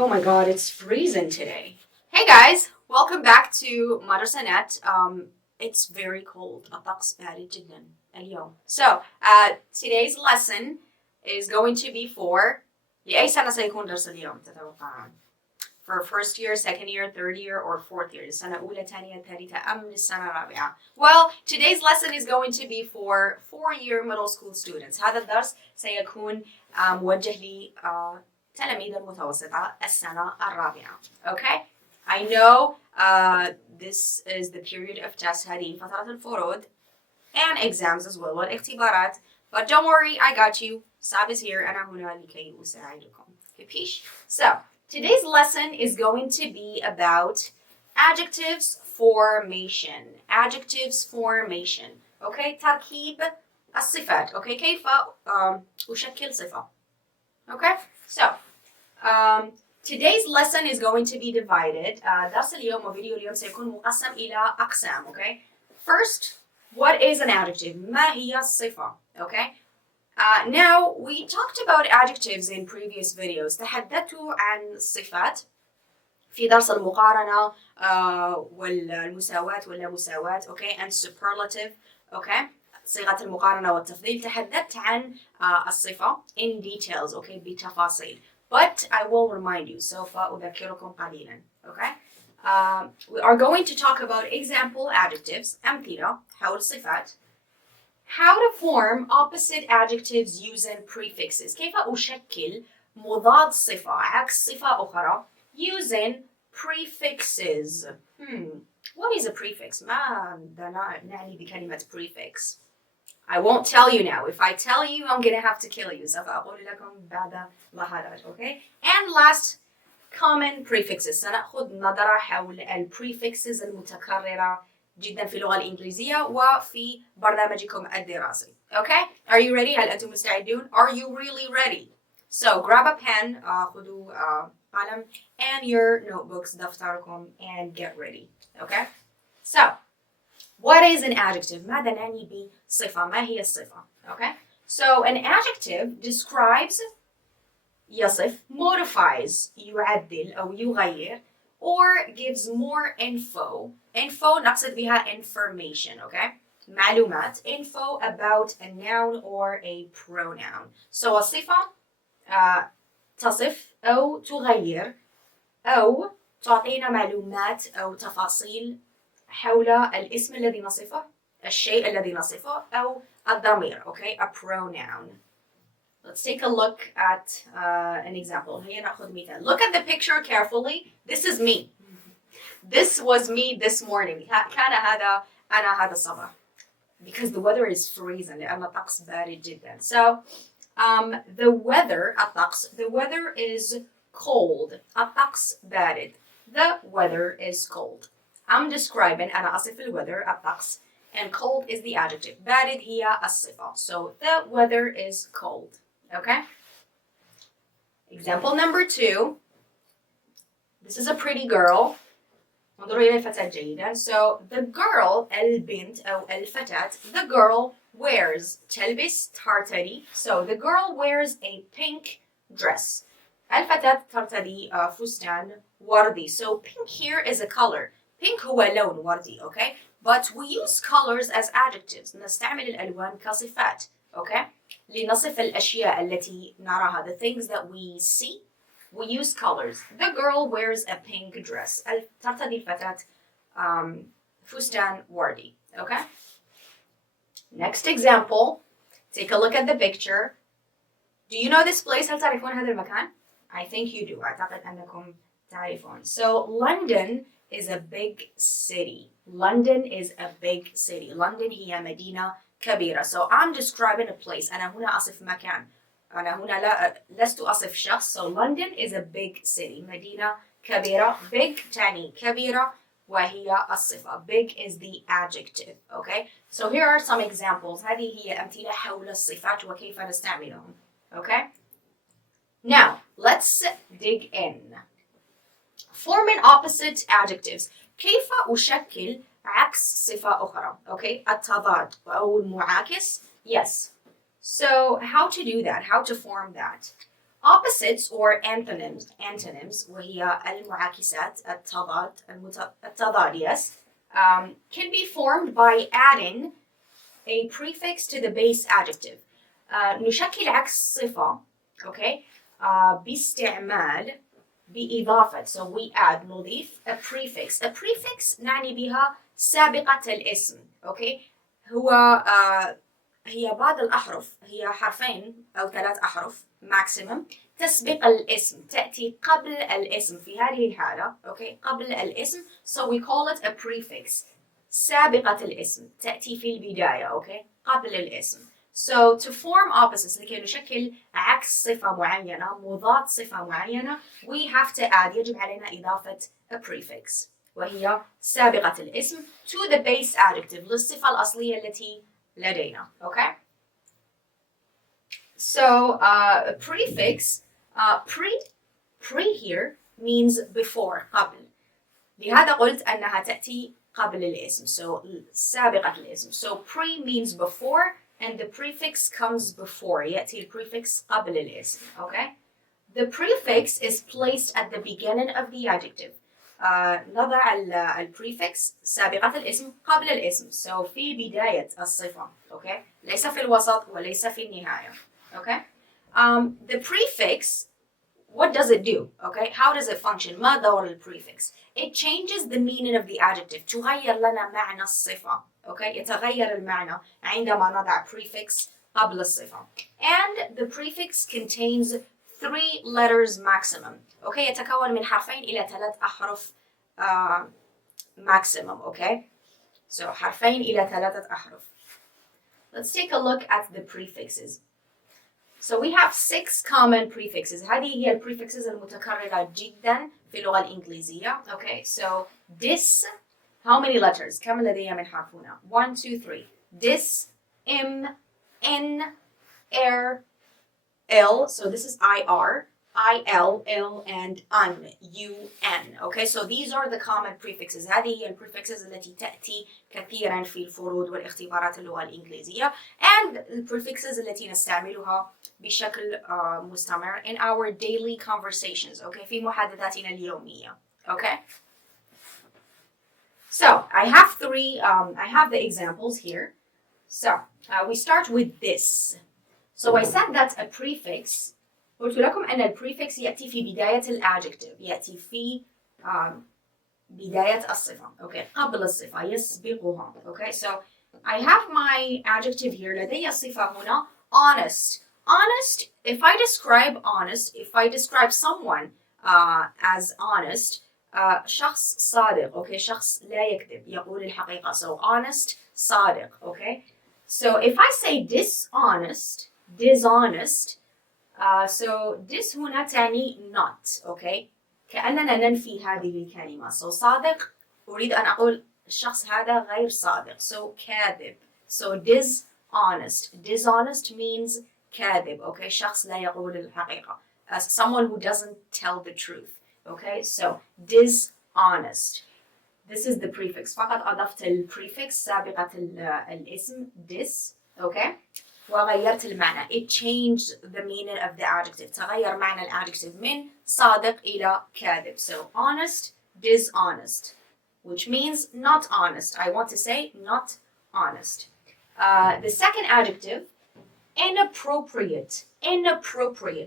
Oh my god, it's freezing today. Hey guys, welcome back to مدرسة net. It's very cold. الطقس بارد جدا اليوم. So, today's lesson is going to be for لأي سنة سيكون درس اليوم تتوقعون؟ For first year, second year, third year, or fourth year. السنة الأولى، ثانية، ثالثة أم السنة الرابعة. Well, today's lesson is going to be for 4-year middle school students. هذا الدرس سيكون موجه ل تلاميذ المتوسطة السنة الرابعة. Okay? I know this is the period of tests. هذه فترة الفروض and exams as well والاختبارات. But don't worry, I got you. Sab is here. أنا هنا لكي أساعدكم. Capiche? So, today's lesson is going to be about adjectives formation. Adjectives formation. Okay? تركيب الصفات. Okay? كيف أشكل صفة. Okay? So, today's lesson is going to be divided. درس اليوم وفيديو اليوم سيكون مقسم إلى أقسام. Okay? First, what is an adjective? ما هي الصفة? Okay? Now, we talked about adjectives in previous videos. تحدثت عن الصفات في درس المقارنة والمساواة واللامساواة. Okay? And superlative. Okay? صيغة المقارنة والتفضيل. تحدثت عن الصفة in details. Okay? بتفاصيل. But I will remind you. سوف أذكركم قليلا. Okay? We are going to talk about example adjectives. أمثلة حول الصفات. How to form opposite adjectives using prefixes. كيف أشكل مضاد صفة عكس صفة أخرى using prefixes. What is a prefix? ماذا نعني بكلمة prefix? I won't tell you now. If I tell you, I'm gonna have to kill you. سوف أقول لكم بعد لحظات. Okay? And last, common prefixes. سنأخذ نظرة حول prefixes المتكررة جدا في اللغة الإنجليزية وفي برنامجكم الدراسي. Okay? Are you ready? هل أنتم مستعدون? Are you really ready? So grab a pen, خذوا قلم and your notebooks, دفتركم, and get ready. Okay? So, what is an adjective? ماذا نعني بصفة؟ ما هي الصفة? Okay? So, an adjective describes يصف, modifies, يعدل أو يغير, or gives more info. Info نقصد بها information, okay? معلومات. Info about a noun or a pronoun. So الصفة تصف أو تغير أو تعطينا معلومات أو تفاصيل حول الاسم الذي نصفه، الشيء الذي نصفه أو الضمير, okay? A pronoun. Let's take a look at an example. هيا نأخذ مثال. Look at the picture carefully. This is me. This was me this morning. كان هذا أنا هذا الصباح. Because the weather is freezing. لأن الطقس بارد جدا. So, the weather, الطقس, the weather is cold. الطقس بارد. The weather is cold. I'm describing, أنا أصف الweather, الطقس. And cold is the adjective. بارد هي الصفة. So, the weather is cold. Okay? Example number 2. This is a pretty girl. انظروا إلى الفتاة جيدا. So, the girl, البنت أو الفتاة, the girl wears, تلبس ترتدي. So, the girl wears a pink dress. الفتاة ترتدي فستان وردي. So, pink here is a color. Pink هو لون وردي, okay? But we use colors as adjectives. نستعمل الألوان كصفات, okay? لنصف الأشياء التي نراها. The things that we see, we use colors. The girl wears a pink dress. ترتدي الفتاة فستان وردي. Okay? Next example. Take a look at the picture. Do you know this place? هل تعرفون هذا المكان? I think you do. أعتقد أنكم تعرفون. So, London is a big city. London is a big city. London هي مدينة كبيرة. So, I'm describing a place. أنا هنا أصف مكان. أنا هنا لست أصف شخص. So, London is a big city. مدينة كبيرة. Big تعني كبيرة وهي الصفة. Big is the adjective. Okay? So, here are some examples. هذه هي أمثلة حول الصفات وكيف نستعملهم. Okay? Now, let's dig in. Forming opposite adjectives. كيف أشكل عكس صفة أخرى. Okay? التضاد أو المعاكس. Yes. So, how to do that? How to form that? Opposites or antonyms وهي المعاكسات التضاد yes can be formed by adding a prefix to the base adjective. نشكل عكس صفة okay باستعمال بإضافة so we add نضيف a prefix. A prefix نعني بها سابقة الاسم okay هو هي بعض الأحرف هي حرفين أو 3 أحرف maximum تسبق الاسم تأتي قبل الاسم في هذه الحالة okay قبل الاسم so we call it a prefix سابقة الاسم تأتي في البداية okay قبل الاسم. So to form opposites لكي نشكل عكس صفة معينة مضاد صفة معينة we have to add يجب علينا إضافة a prefix وهي سابقة الاسم to the base adjective للصفة الأصلية التي لدينا okay. So prefix pre here means before قبل لهذا قلت أنها تأتي قبل الاسم so سابقة الاسم so pre means before and the prefix comes before يأتي الprefix قبل الاسم okay. The prefix is placed at the beginning of the adjective. نضع الprefix سابقة الاسم قبل الاسم so في بداية الصفة okay ليس في الوسط وليس في النهاية okay. The prefix what does it do okay how does it function ما دور الprefix it changes the meaning of the adjective تغير لنا معنى الصفة okay يتغير المعنى عندما نضع prefix قبل الصفة and the prefix contains 3 letters maximum okay يتكون من حرفين إلى 3 أحرف maximum okay so حرفين إلى 3 أحرف. Let's take a look at the prefixes. So we have 6 common prefixes. هذه هي البريفكسز المتكررة جدا في اللغة الإنجليزية. Okay, so this, how many letters? كم لدي من حرف هنا؟ 1, 2, 3. This, M, N, R, L. So this is IR, IL, L, and UN, UN. Okay, so these are the common prefixes. هذه هي البريفكسز التي تأتي كثيرا في الفروض والاختبارات اللغة الإنجليزية. And the prefixes التي نستعملها بشكل مستمر in our daily conversations. Okay, في محادثاتنا اليومية. Okay. So I have the examples here. So we start with this. So I said that a prefix قلت لكم أن البريفكس يأتي في بداية الadjective يأتي في بداية الصفة okay قبل الصفة يسبقها okay so I have my adjective here لدي صفة هنا honest if I describe someone as honest شخص صادق okay شخص لا يكذب يقول الحقيقة so honest صادق okay so if I say dishonest so this هنا تعني not okay كأننا ننفي هذه الكلمة so صادق أريد أن أقول الشخص هذا غير صادق so كاذب so dishonest means كاذب okay شخص لا يقول الحقيقة someone who doesn't tell the truth okay so dishonest this is the prefix فقط أضفت الprefix سابقة الاسم this okay وغيرت المعنى it changed the meaning of the adjective تغير معنى الadjective من صادق إلى كاذب so honest dishonest which means not honest I want to say not honest the second adjective inappropriate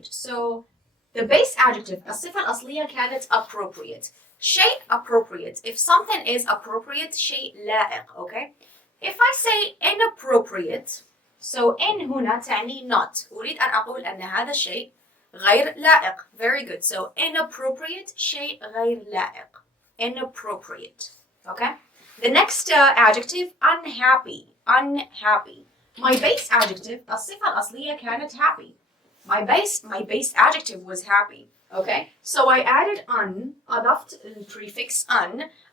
so the base adjective الصفة الأصلية كانت appropriate شيء appropriate if something is appropriate شيء لائق okay if I say inappropriate so in هنا تعني not أريد أن أقول أن هذا الشيء غير لائق very good so inappropriate شيء غير لائق inappropriate okay the next adjective unhappy my base adjective الصفة الأصلية كانت happy my base adjective was happy okay so I added أضفت الprefix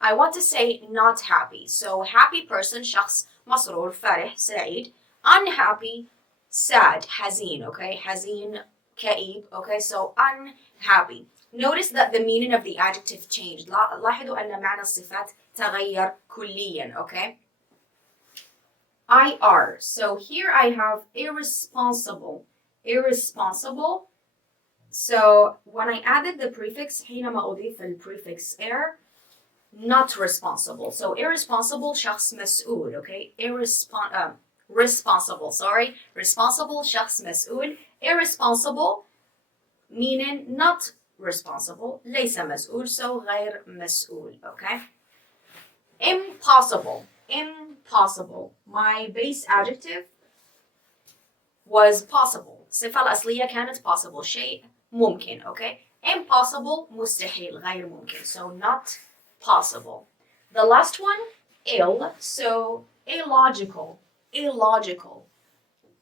I want to say not happy so happy person شخص مسرور فرح سعيد unhappy sad حزين okay حزين كئيب okay so unhappy notice that the meaning of the adjective changed لاحظوا أن معنى الصفات تغير كليا okay IR so here I have irresponsible So when I added the prefix, حينما أضيف الprefix er, not responsible. So irresponsible شخص مسؤول, okay? Responsible, sorry. Responsible شخص مسؤول. Irresponsible meaning not responsible. ليس مسؤول, so غير مسؤول, okay? Impossible. Impossible. My base adjective was possible. الصفة الأصلية كانت possible. شيء ممكن, okay? Impossible مستحيل, غير ممكن. So not possible. The last one, ill. So illogical. Illogical.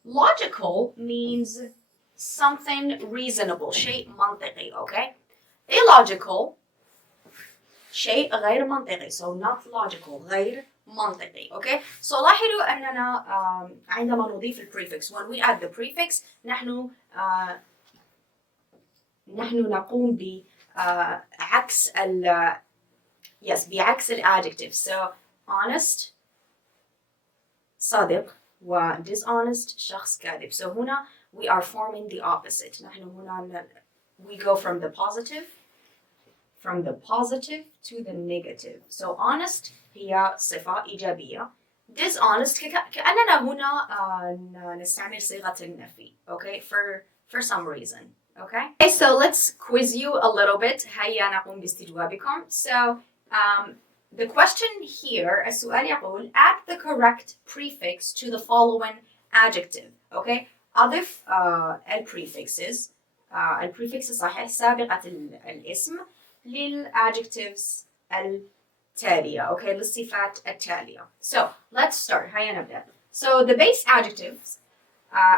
Logical means something reasonable. شيء منطقي, okay? Illogical شيء غير منطقي. So not logical. غير منطقي, okay? So لاحظوا أننا عندما نضيف الprefix, when we add the prefix, نحن نقوم بعكس بعكس الadjective. So honest صادق و dishonest شخص كاذب. So هنا we are forming the opposite. نحن هنا we go from the positive to the negative. So honest هي صفة إيجابية. Dishonest كأننا هنا نستعمل صيغة النفي, okay? For some reason, okay? So let's quiz you a little bit. هيا نقوم باستجوابكم. So the question here, السؤال يقول add the correct prefix to the following adjective, okay? أضف الprefixes الprefix الصحيح سابقة الاسم للadjectives التالية, okay? للصفات التالية. So let's start. هيا نبدأ. So the base adjectives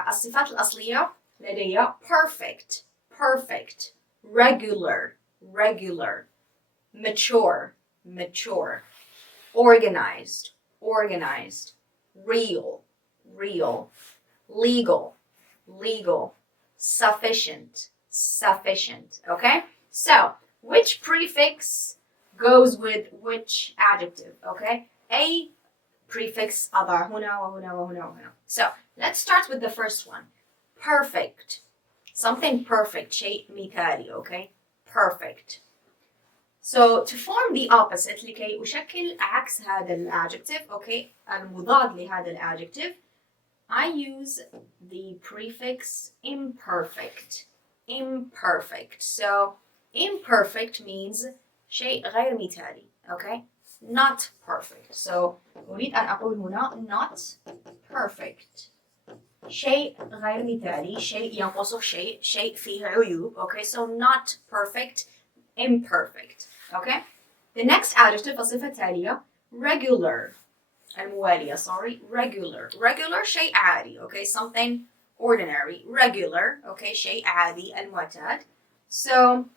الصفات الأصلية لدي perfect, perfect, regular, regular, mature, mature, organized, organized, real, real, legal, legal, sufficient, sufficient, okay? So, which prefix goes with which adjective, okay? A prefix أضع هنا وهنا وهنا وهنا. So, let's start with the first one. Perfect. Something perfect, شيء مثالي, okay? Perfect. So to form the opposite لكي أشكل عكس هذا الadjective, okay, المضاد لهذا الadjective, I use the prefix imperfect. Imperfect. So imperfect means شيء غير مثالي, okay? Not perfect. So أريد أن أقول هنا not perfect. شيء غير مثالي, شيء ينقصه شيء, شيء فيه عيوب, okay? So not perfect, imperfect. Okay? The next adjective الصفة التالية regular الموالية, sorry, regular. Regular شيء عادي, okay? Something ordinary. Regular, okay? شيء عادي المعتاد. So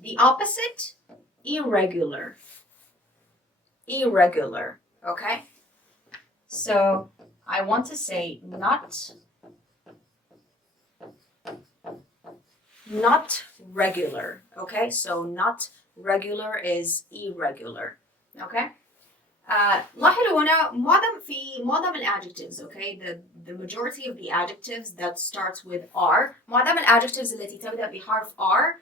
the opposite, irregular. Irregular, okay? So I want to say not regular, okay? So not regular is irregular, okay? لاحظوا هنا معظم الadjectives, okay? The majority of the adjectives that starts with R, معظم الadjectives التي تبدأ بحرف R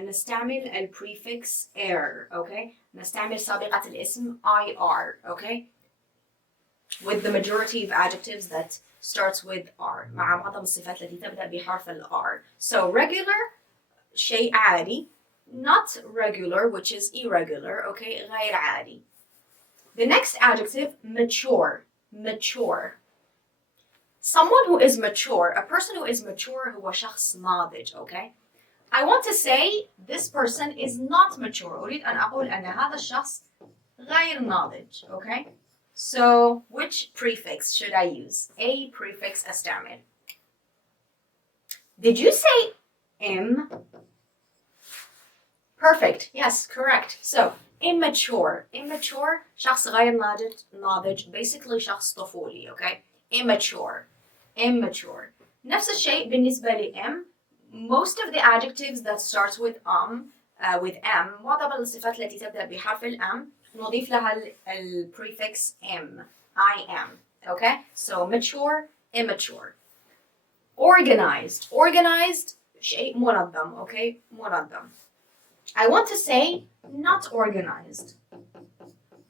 نستعمل الprefix er, okay? نستعمل سابقة الاسم IR, okay? With the majority of adjectives that starts with R, مع معظم الصفات التي تبدأ بحرف R. So regular شيء عادي, not regular, which is irregular, okay? غير عادي. The next adjective, mature. Mature. Someone who is mature, a person who is mature هو شخص ناضج, okay? I want to say this person is not mature. أريد أن أقول أن هذا الشخص غير ناضج, okay? So which prefix should I use? A prefix أستعمل. Did you say M? Perfect. Yes, correct. So immature. Immature شخص غير ناضج. Basically شخص طفولي, okay? Immature. Immature. نفس الشيء بالنسبة ل M. Most of the adjectives that starts with M, معظم الصفات التي تبدأ بحرف الM نضيف لها الprefix M. I am. Okay? So mature, immature. Organized. Organized شيء منظم. Okay, منظم. I want to say not organized.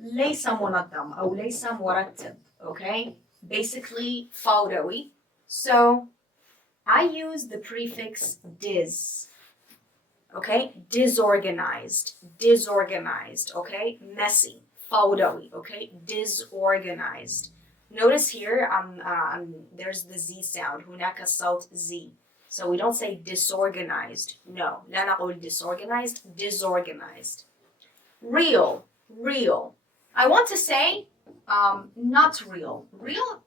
ليس منظم أو ليس مرتب. Okay, basically فوضوي. So I use the prefix dis. Okay, disorganized, okay, messy, فوضوي, okay, disorganized. Notice here there's the Z sound, هناك صوت Z. So we don't say disorganized, no, لا نقول disorganized, disorganized. Real. I want to say not real. Real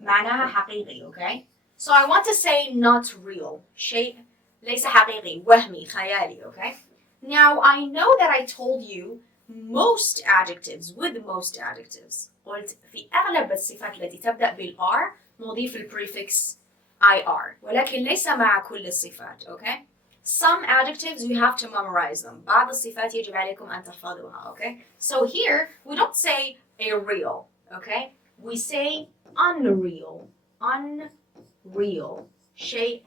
معناها حقيقي, okay? So I want to say not real. شيء ليس حقيقي, وهمي, خيالي, okay? Now I know that I told you most adjectives, قلت في أغلب الصفات التي تبدأ بالR نضيف الprefix IR, ولكن ليس مع كل الصفات, okay? Some adjectives you have to memorize them. بعض الصفات يجب عليكم أن تحفظوها, okay? So here we don't say a real, okay? We say unreal, شيء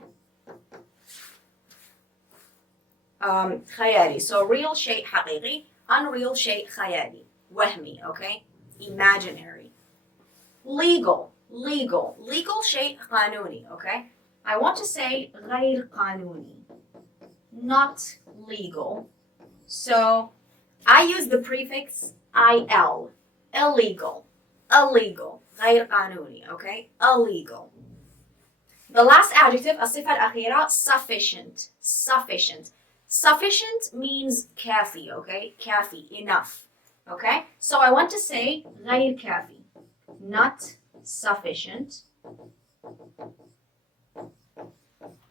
خيالي. So real شيء حقيقي, unreal شيء خيالي, وهمي, okay? Imaginary. Legal شيء قانوني, okay? I want to say غير قانوني, not legal. So I use the prefix IL, illegal, غير قانوني, okay? Illegal. The last adjective, الصفة الأخيرة, sufficient. Sufficient means كافي, okay? كافي, enough, okay? So I want to say غير كافي, not sufficient.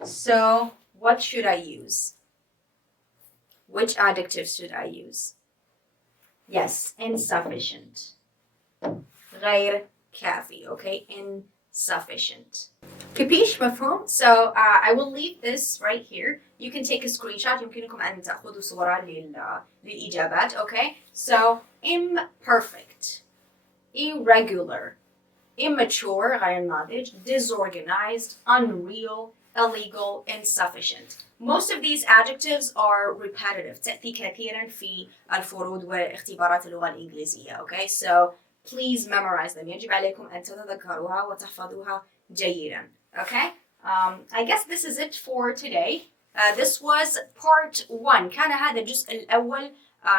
So what should I use? Which adjective should I use? Yes, insufficient. غير كافي, okay? Insufficient. كبيش مفهوم? So I will leave this right here. You can take a screenshot. يمكنكم أن تأخذوا صورة للإجابات, okay? So imperfect, irregular, immature غير ناضج, disorganized, unreal, illegal, insufficient. Most of these adjectives are repetitive. تأتي كثيرا في الفروض واختبارات اللغة الإنجليزية, okay? So please memorize them. يجب عليكم أن تتذكروها وتحفظوها جيدا, okay? I guess this is it for today. This was part 1. كان هذا الجزء الأول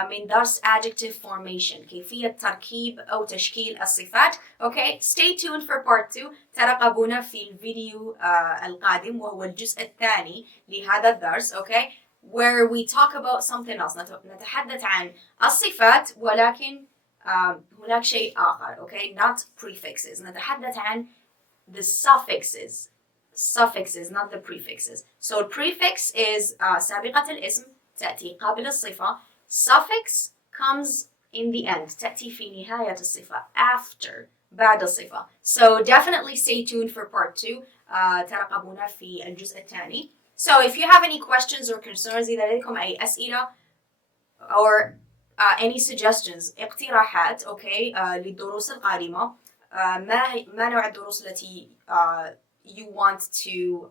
من درس adjective formation, كيفية تركيب أو تشكيل الصفات. Okay, stay tuned for part 2. ترقبونا في الفيديو القادم وهو الجزء الثاني لهذا الدرس, okay, where we talk about something else. نتحدث عن الصفات ولكن هناك شيء آخر, okay, not prefixes. نتحدث عن the suffixes, not the prefixes. So prefix is سابقة الاسم, تأتي قبل الصفة. Suffix comes in the end, تأتي في نهاية الصفة, after, بعد الصفة. So definitely stay tuned for part 2. ترقبونا في الجزء الثاني. So if you have any questions or concerns, إذا لديكم أي أسئلة or any suggestions, اقتراحات, okay, للدروس القادمة, ما نوع الدروس التي you want to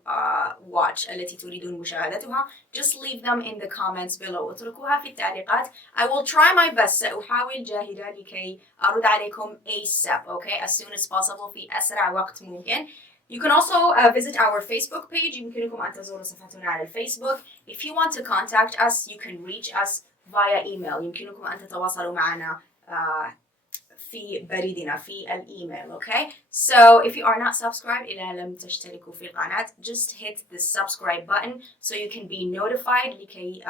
watch, التي تريدون مشاهدتها, just leave them in the comments below. اتركوها في التعليقات. I will try my best. سأحاول جاهدا لكي أرد عليكم ASAP, okay, as soon as possible, في أسرع وقت ممكن. You can also visit our Facebook page. يمكنكم أن تزوروا صفحتنا على الفيسبوك. If you want to contact us, you can reach us via email. يمكنكم أن تتواصلوا معنا في بريدنا في الإيميل, okay? So if you are not subscribed, إذا لم تشتركوا في القناة, just hit the subscribe button so you can be notified لكي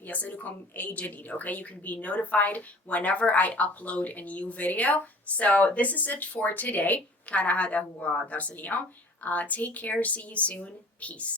يصلكم أي جديد, okay? You can be notified whenever I upload a new video. So this is it for today. كان هذا هو درس اليوم. Take care. See you soon. Peace.